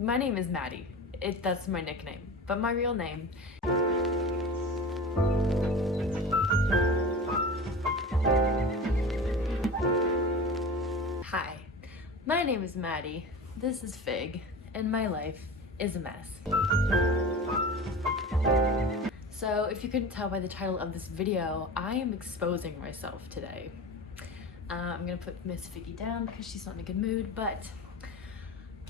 My name is Maddie. That's my nickname, but my real name. Hi, my name is Maddie. This is Fig, and my life is a mess. So if you couldn't tell by the title of this video, I am exposing myself today. I'm gonna put Miss Figgy down because she's not in a good mood, but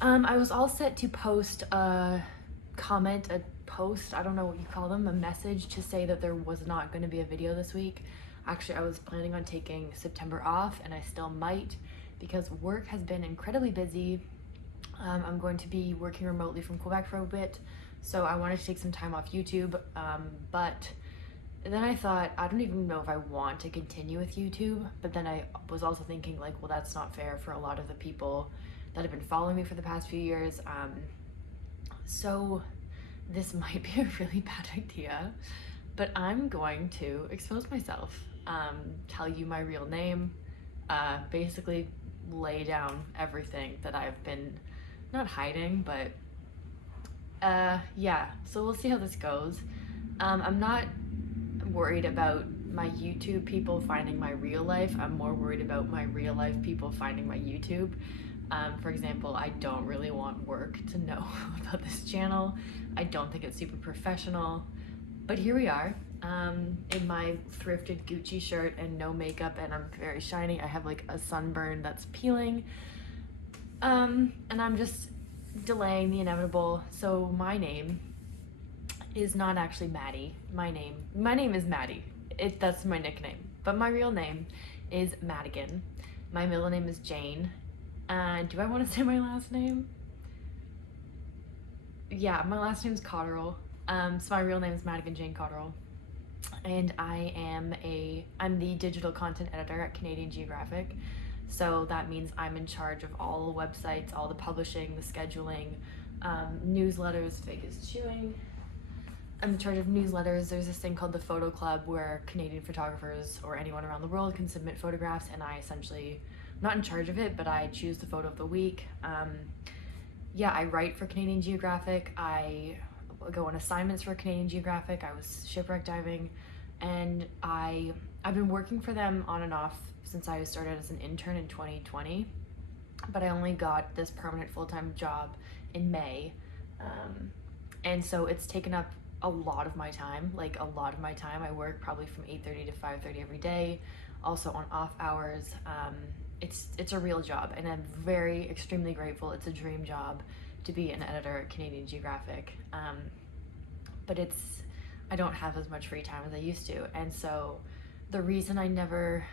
I was all set to post a post, I don't know what you call them, a message to say that there was not going to be a video this week. Actually, I was planning on taking September off, and I still might because work has been incredibly busy. I'm going to be working remotely from Quebec for a bit, so I wanted to take some time off YouTube, but then I thought, I don't even know if I want to continue with YouTube, but then I was also thinking like, well, that's not fair for a lot of the people that have been following me for the past few years. So this might be a really bad idea, but I'm going to expose myself, tell you my real name, basically lay down everything that I've been not hiding, but yeah, so we'll see how this goes. I'm not worried about my YouTube people finding my real life. I'm more worried about my real life people finding my YouTube. For example, I don't really want work to know about this channel. I don't think it's super professional, but here we are, in my thrifted Gucci shirt and no makeup, and I'm very shiny. I have like a sunburn that's peeling, and I'm just delaying the inevitable. So my name is not actually Maddie. My name is Maddie. That's my nickname, but my real name is Madigan. My middle name is Jane. Do I want to say my last name? Yeah, my last name is Cotterill. So my real name is Madigan Jane Cotterill, and I'm the digital content editor at Canadian Geographic. So that means I'm in charge of all the websites, all the publishing, the scheduling, newsletters. Fig is chewing. I'm in charge of newsletters. There's this thing called the Photo Club where Canadian photographers or anyone around the world can submit photographs, and I essentially, I'm not in charge of it, but I choose the photo of the week. Yeah, I write for Canadian Geographic. I go on assignments for Canadian Geographic. I was shipwreck diving, and I've been working for them on and off since I started as an intern in 2020, but I only got this permanent full-time job in May, and so it's taken up a lot of my time, like a lot of my time. I work probably from 8:30 to 5:30 every day, also on off hours. It's a real job, and I'm extremely grateful. It's a dream job to be an editor at Canadian Geographic, but I don't have as much free time as I used to, and so the reason I never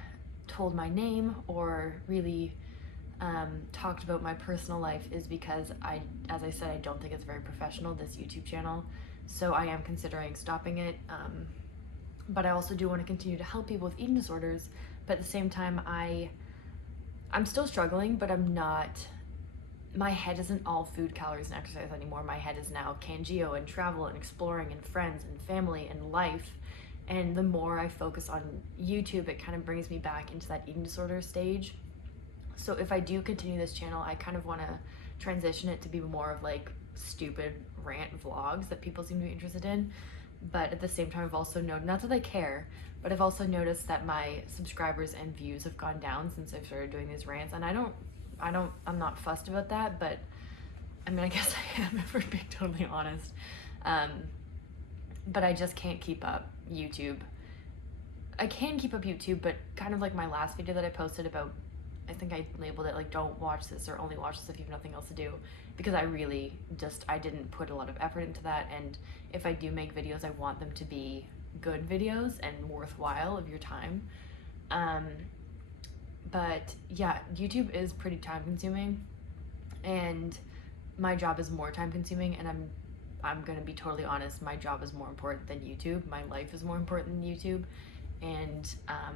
told my name or really talked about my personal life is because as I said, I don't think it's very professional, this YouTube channel. So I am considering stopping it, but I also do want to continue to help people with eating disorders. But at the same time, I'm still struggling, but my head isn't all food, calories, and exercise anymore. My head is now Cangeo and travel and exploring and friends and family and life. And the more I focus on YouTube, it kind of brings me back into that eating disorder stage. So if I do continue this channel, I kind of want to transition it to be more of like stupid rant vlogs that people seem to be interested in. But at the same time, I've also noticed, not that I care, but I've also noticed that my subscribers and views have gone down since I've started doing these rants, and I'm not fussed about that, but I mean, I guess I am, if we're being totally honest. But I just can't keep up YouTube. I can keep up YouTube, but kind of like my last video that I posted about, I think I labeled it like, don't watch this or only watch this if you have nothing else to do, because I didn't put a lot of effort into that. And if I do make videos, I want them to be good videos and worthwhile of your time. But yeah, YouTube is pretty time consuming, and my job is more time consuming, and I'm gonna be totally honest, my job is more important than YouTube. My life is more important than YouTube. And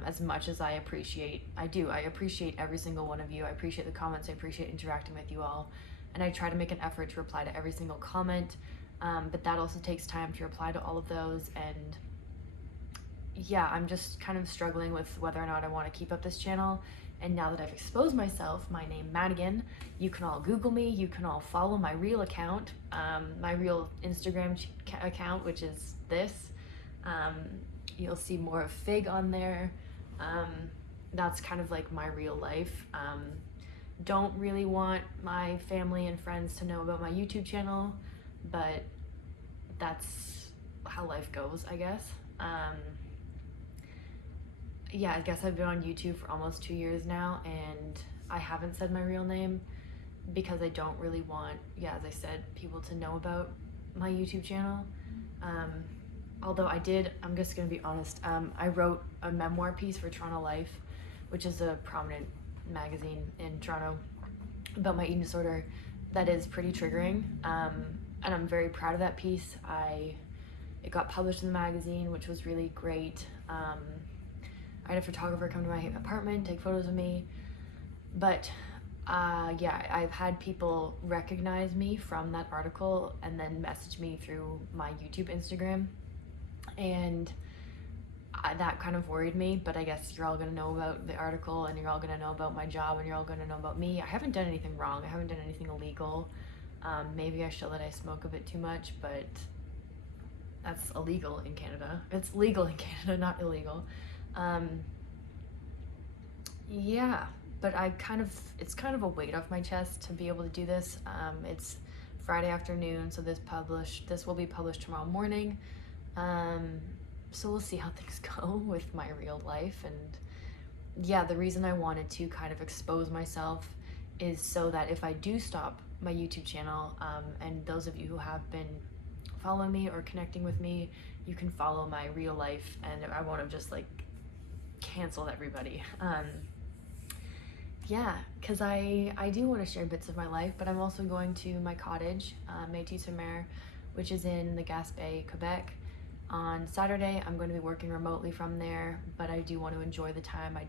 as much as I appreciate every single one of you. I appreciate the comments, I appreciate interacting with you all, and I try to make an effort to reply to every single comment, but that also takes time to reply to all of those. And yeah, I'm just kind of struggling with whether or not I want to keep up this channel. And now that I've exposed myself, my name Madigan, you can all Google me, you can all follow my real account, my real Instagram account, which is this. You'll see more of Fig on there. That's kind of like my real life. Don't really want my family and friends to know about my YouTube channel, but that's how life goes, I guess. Yeah, I guess I've been on YouTube for almost 2 years now, and I haven't said my real name because I don't really want, yeah, as I said, people to know about my YouTube channel. Although I'm just gonna be honest, I wrote a memoir piece for Toronto Life, which is a prominent magazine in Toronto, about my eating disorder that is pretty triggering, and I'm very proud of that piece. It got published in the magazine, which was really great. I had a photographer come to my apartment, take photos of me, but yeah, I've had people recognize me from that article and then message me through my YouTube Instagram, and that kind of worried me. But I guess you're all gonna know about the article, and you're all gonna know about my job, and you're all gonna know about me. I haven't done anything wrong. I haven't done anything illegal. Maybe I show that I smoke a bit too much, but that's illegal in Canada. It's legal in Canada, not illegal. Yeah, but it's kind of a weight off my chest to be able to do this. It's Friday afternoon, so this will be published tomorrow morning. So we'll see how things go with my real life. And yeah, the reason I wanted to kind of expose myself is so that if I do stop my YouTube channel, and those of you who have been following me or connecting with me, you can follow my real life, and I won't have just like canceled everybody. Yeah, because I do want to share bits of my life, but I'm also going to my cottage, Métis-sur-Mer, which is in the Gaspé, Quebec. On Saturday, I'm going to be working remotely from there, but I do want to enjoy the time. I'm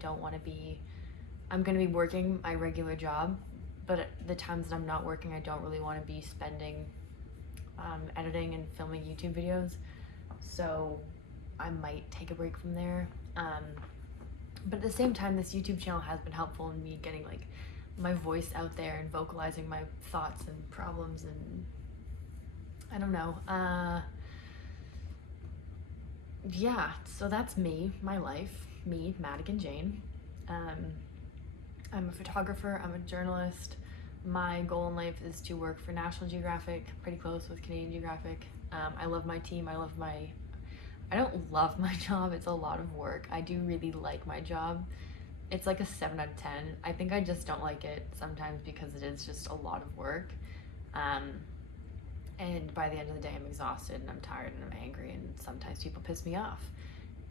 going to be working my regular job, but at the times that I'm not working, I don't really want to be spending editing and filming YouTube videos. So I might take a break from there. But at the same time, this YouTube channel has been helpful in me getting like my voice out there and vocalizing my thoughts and problems, and I don't know. Yeah, so that's me, my life, me, Madigan Jane. I'm a photographer, I'm a journalist. My goal in life is to work for National Geographic, pretty close with Canadian Geographic. I love my team, I don't love my job, it's a lot of work. I do really like my job. It's like a 7 out of 10. I think I just don't like it sometimes because it is just a lot of work. And by the end of the day, I'm exhausted and I'm tired and I'm angry, and sometimes people piss me off.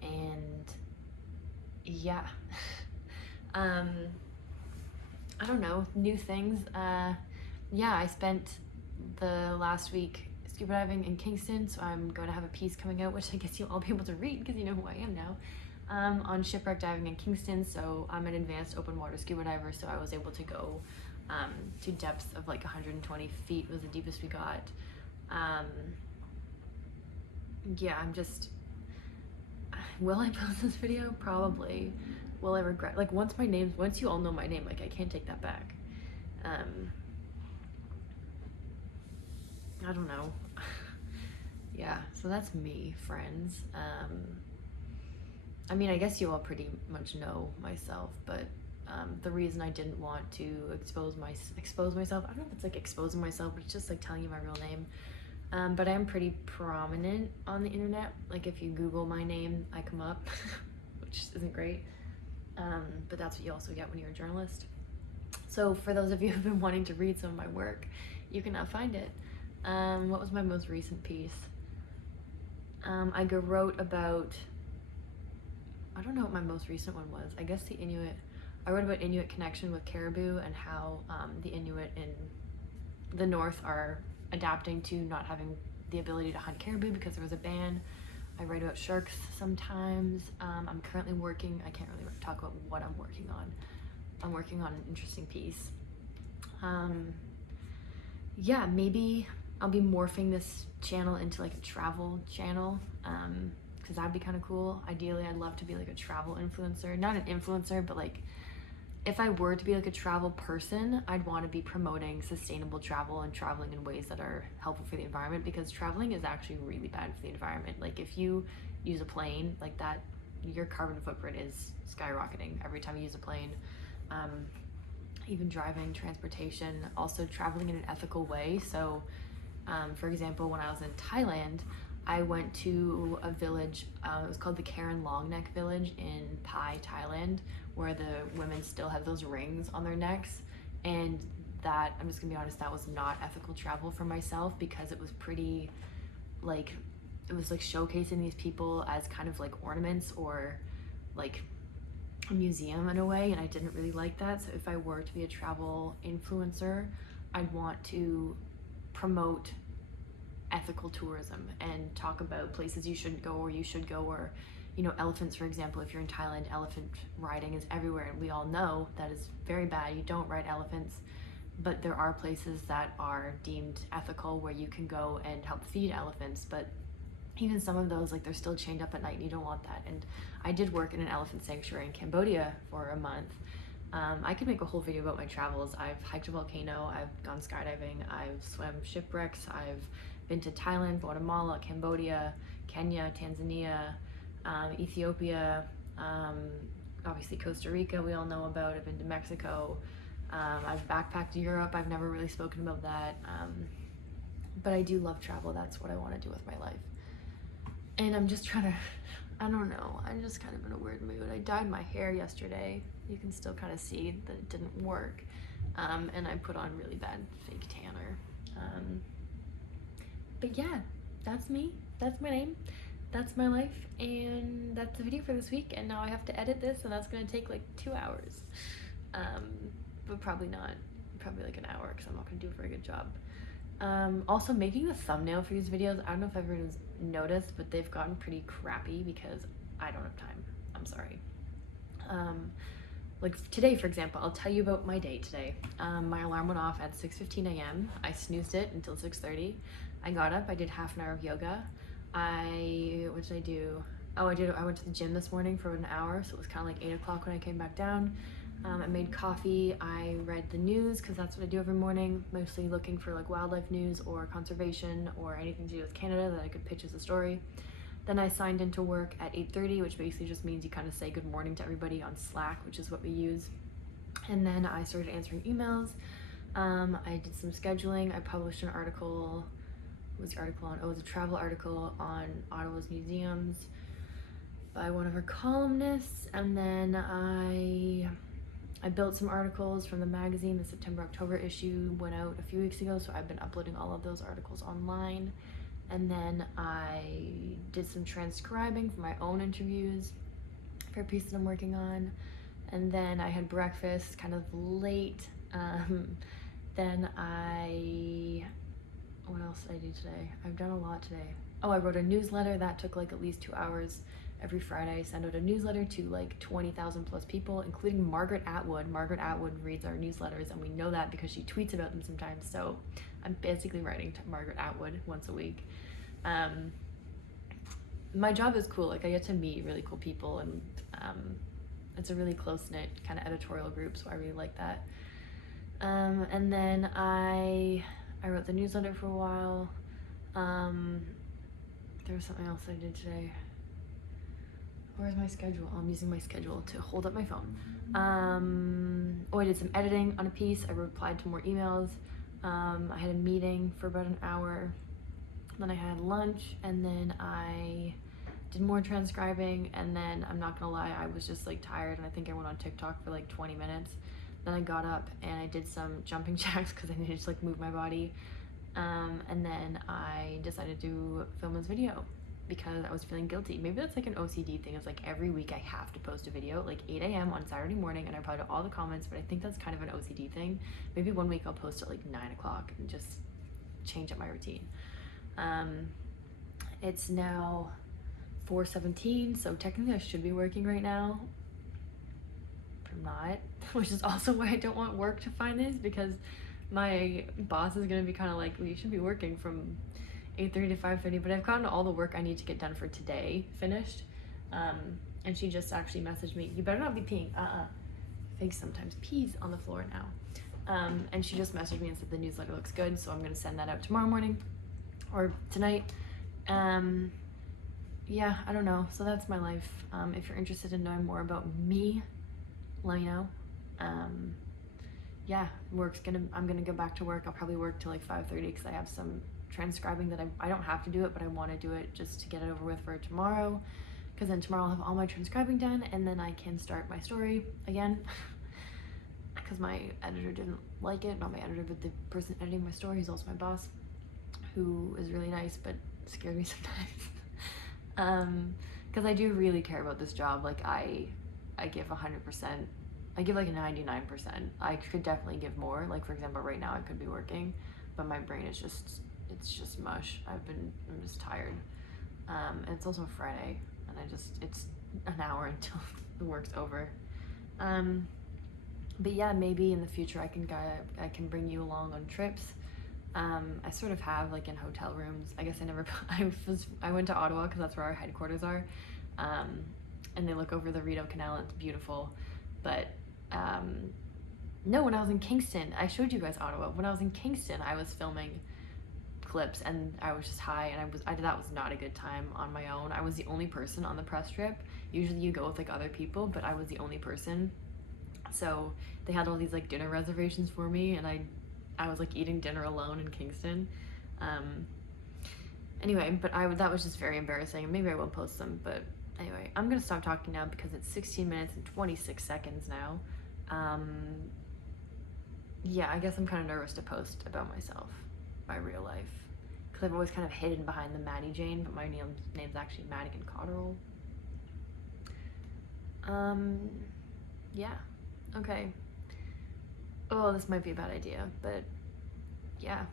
And yeah. I don't know, new things. Yeah, I spent the last week scuba diving in Kingston, so I'm going to have a piece coming out, which I guess you'll all be able to read because you know who I am now, on shipwreck diving in Kingston. So I'm an advanced open water scuba diver, so I was able to go to depths of like 120 feet was the deepest we got. Yeah, will I post this video? Probably. Will I regret, like once you all know my name, like I can't take that back. I don't know. Yeah, so that's me, friends. I mean, I guess you all pretty much know myself, but the reason I didn't want to expose myself, I don't know if it's like exposing myself, but it's just like telling you my real name. But I am pretty prominent on the internet. Like if you Google my name, I come up, which isn't great. But that's what you also get when you're a journalist. So for those of you who've been wanting to read some of my work, you can now find it. What was my most recent piece? I wrote about, I don't know what my most recent one was. I guess I wrote about Inuit connection with caribou and how the Inuit in the north are adapting to not having the ability to hunt caribou because there was a ban. I write about sharks sometimes. I'm currently I can't really talk about what I'm working on. I'm working on an interesting piece. Yeah, maybe I'll be morphing this channel into like a travel channel, because that'd be kind of cool. Ideally, I'd love to be like a travel influencer. Not an influencer, but like if I were to be like a travel person, I'd want to be promoting sustainable travel and traveling in ways that are helpful for the environment, because traveling is actually really bad for the environment. Like if you use a plane like that, your carbon footprint is skyrocketing every time you use a plane. Even driving, transportation, also traveling in an ethical way. So for example, when I was in Thailand, I went to a village, it was called the Karen Longneck village in Pai, Thailand, where the women still have those rings on their necks. And that, I'm just gonna be honest, that was not ethical travel for myself, because it was pretty, like, it was like showcasing these people as kind of like ornaments or like a museum in a way, and I didn't really like that. So if I were to be a travel influencer, I'd want to promote ethical tourism and talk about places you shouldn't go or you should go, or you know, elephants, for example. If you're in Thailand, elephant riding is everywhere, and we all know that is very bad. You don't ride elephants, but there are places that are deemed ethical where you can go and help feed elephants. But even some of those, like, they're still chained up at night, and you don't want that. And I did work in an elephant sanctuary in Cambodia for a month. I could make a whole video about my travels. I've hiked a volcano, I've gone skydiving, I've swam shipwrecks, I've been to Thailand, Guatemala, Cambodia, Kenya, Tanzania, Ethiopia, obviously Costa Rica we all know about. I've been to Mexico, I've backpacked Europe. I've never really spoken about that, but I do love travel. That's what I want to do with my life. And I'm just trying to, I don't know, I'm just kind of in a weird mood. I dyed my hair yesterday. You can still kind of see that it didn't work. And I put on really bad fake tanner. But yeah, that's me, that's my name, that's my life, and that's the video for this week. And now I have to edit this, and that's gonna take like 2 hours. But probably not, probably like an hour, because I'm not gonna do a very good job. Also, making the thumbnail for these videos, I don't know if everyone's noticed, but they've gotten pretty crappy because I don't have time. I'm sorry. Like today, for example, I'll tell you about my day today. My alarm went off at 6:15 a.m. I snoozed it until 6:30. I got up, I did half an hour of yoga. What did I do? Oh, I went to the gym this morning for an hour, so it was kind of like 8 o'clock when I came back down. I made coffee, I read the news, because that's what I do every morning, mostly looking for like wildlife news or conservation or anything to do with Canada that I could pitch as a story. Then I signed into work at 8:30, which basically just means you kind of say good morning to everybody on Slack, which is what we use. And then I started answering emails. I did some scheduling. I published an article. What was the article on? Oh, it was a travel article on Ottawa's museums by one of her columnists. And then I built some articles from the magazine. The September-October issue went out a few weeks ago, so I've been uploading all of those articles online. And then I did some transcribing for my own interviews for a piece that I'm working on. And then I had breakfast kind of late. Then what else did I do today? I've done a lot today. Oh, I wrote a newsletter that took like at least 2 hours. Every Friday I send out a newsletter to like 20,000 plus people, including Margaret Atwood. Margaret Atwood reads our newsletters, and we know that because she tweets about them sometimes. So I'm basically writing to Margaret Atwood once a week. My job is cool. Like, I get to meet really cool people, and it's a really close-knit kind of editorial group, so I really like that. And then I wrote the newsletter for a while. There was something else I did today. Where's my schedule? I'm using my schedule to hold up my phone. Oh, I did some editing on a piece. I replied to more emails. I had a meeting for about an hour. Then I had lunch, and then I did more transcribing, and then I'm not gonna lie, I was just like tired, and I think I went on TikTok for like 20 minutes. Then I got up and I did some jumping jacks because I needed to like move my body. And then I decided to film this video because I was feeling guilty. Maybe that's like an OCD thing. It's like every week I have to post a video, like 8 a.m. on Saturday morning, and I reply to all the comments, but I think that's kind of an OCD thing. Maybe one week I'll post at like 9 o'clock and just change up my routine. It's now 4:17, so technically I should be working right now. I'm not, which is also why I don't want work to find this, because my boss is gonna be kind of like, well, you should be working from 8:30 to 5:30, but I've gotten all the work I need to get done for today finished. And she just actually messaged me, you better not be peeing, pigs sometimes pees on the floor now. And she just messaged me and said the newsletter looks good, so I'm gonna send that out tomorrow morning or tonight. Yeah, I don't know. So that's my life. If you're interested in knowing more about me, let me know. Yeah, I'm gonna go back to work. I'll probably work till like 5:30 because I have some transcribing that I don't have to do it, but I want to do it just to get it over with for tomorrow, because then tomorrow I'll have all my transcribing done and then I can start my story again. Because my editor didn't like it, not my editor, but the person editing my story, he's also my boss, who is really nice but scares me sometimes. Because I do really care about this job. Like I give 100%. I give like a 99%. I could definitely give more. Like for example, right now I could be working, but my brain is it's just mush. I'm just tired. And it's also Friday, and it's an hour until the work's over. But yeah, maybe in the future I can bring you along on trips. I sort of have, like in hotel rooms. I guess I went to Ottawa because that's where our headquarters are, and they look over the Rideau Canal. And it's beautiful, but no, when I was in Kingston, I showed you guys Ottawa. When I was in Kingston, I was filming clips and I was just high, and that was not a good time on my own. I was the only person on the press trip. Usually you go with like other people, but I was the only person. So they had all these like dinner reservations for me, and I was like eating dinner alone in Kingston. Anyway, but that was just very embarrassing. Maybe I will post them, but anyway, I'm gonna stop talking now because it's 16 minutes and 26 seconds now. Yeah, I guess I'm kind of nervous to post about myself, my real life, because I've always kind of hidden behind the Maddie Jane, but my name's actually Madigan Cotterill. Yeah, okay. Oh, this might be a bad idea, but yeah,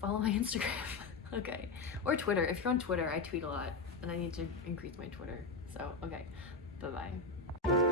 follow my Instagram. Okay, or Twitter. If you're on Twitter, I tweet a lot, and I need to increase my Twitter. So, okay, bye-bye.